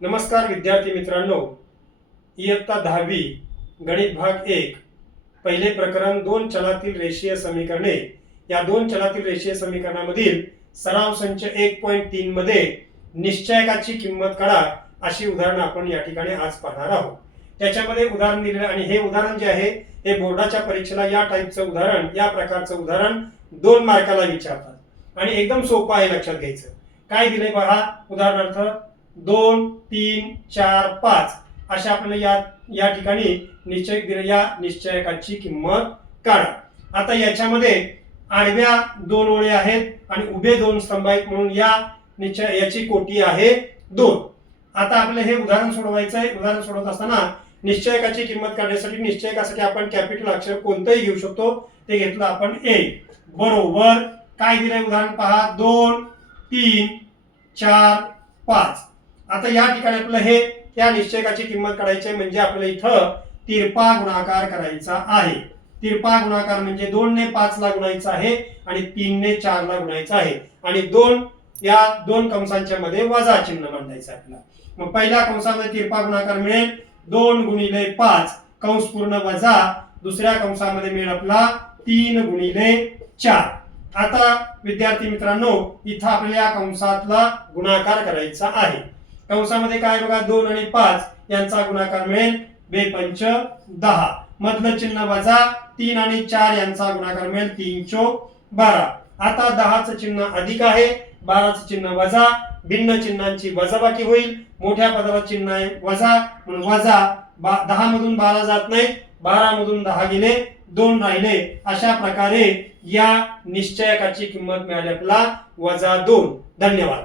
नमस्कार विद्यार्थी मित्रांनो, इयत्ता 10वी गणित भाग 1 पहिले प्रकरण दोन चलातील रेषीय समीकरणे या दोन चलातील रेषीय समीकरणामधील सराव संच 1.3 मध्ये निश्चयकाची किंमत काढा अशी उदाहरण आपण या ठिकाणी आज पाहणार आहोत। त्याच्यामध्ये उदाहरण दिलेलं आणि हे उदाहरण जे आहे हे बोर्डाच्या परीक्षेला या टाईपचं उदाहरण या प्रकारचं उदाहरण 2 मार्काला विचारतात आणि एकदम सोपं आहे, लक्षात घ्यायचं। काय दिले पहा, उदाहरणार्थ 2, 3, 4, 5 अशा आपल्याला या ठिकाणी निश्चय दिले, या निश्चयकाची किंमत काढा। आता याच्यामध्ये आडव्या 2 ओळी आहेत आणि उभे 2 स्तंभ आहेत, म्हणून याची कोटी आहे 2। आता आपल्याला हे उदाहरण सोडवायचं आहे। उदाहरण सोडवत असताना निश्चयकाची किंमत काढण्यासाठी निश्चयकासाठी आपण कॅपिटल अक्षर कोणतंही घेऊ शकतो, ते घेतलं आपण ए बरोबर। काय दिलंय उदाहरण पहा, 2, 3, 4, 5। आता या ठिकाणी आपल्याला हे त्या निश्चयकाची किंमत काढायची म्हणजे आपल्याला इथं तिरपा गुणाकार करायचा आहे। तिरपा गुणाकार म्हणजे 2 ने 5 ला गुणायचा आहे आणि 3 ने 4 ला गुणायचा आहे आणि या दोन कंसांच्या मध्ये वजा चिन्ह मांडायचं आपल्याला। मग पहिल्या कंसामध्ये तिरपा गुणाकार मिळेल 2 गुणिले 5 कंस पूर्ण वजा, दुसऱ्या कंसामध्ये मिळेल आपला 3 गुणिले 4। आता विद्यार्थी मित्रांनो, इथं आपल्याला या कंसातला गुणाकार करायचा आहे। कंसामध्ये काय बघा, 2 आणि 5 यांचा गुणाकार मिळेल 2 पंच 10, मधलं चिन्ह वजा 3 आणि 4 यांचा गुणाकार मिळेल 3 चोक 12। आता 10चं चिन्ह अधिक आहे, 12चं चिन्ह वजा, भिन्न चिन्हांची वजाबाकी होईल। मोठ्या पदाला चिन्ह आहे वजा, म्हणून वजा 10 मधून 12 जात नाही, 12 मधून 10 गेले, 2 राहिले। अशा प्रकारे या निश्चयकाची किंमत मिळाली आपल्याला -2। धन्यवाद।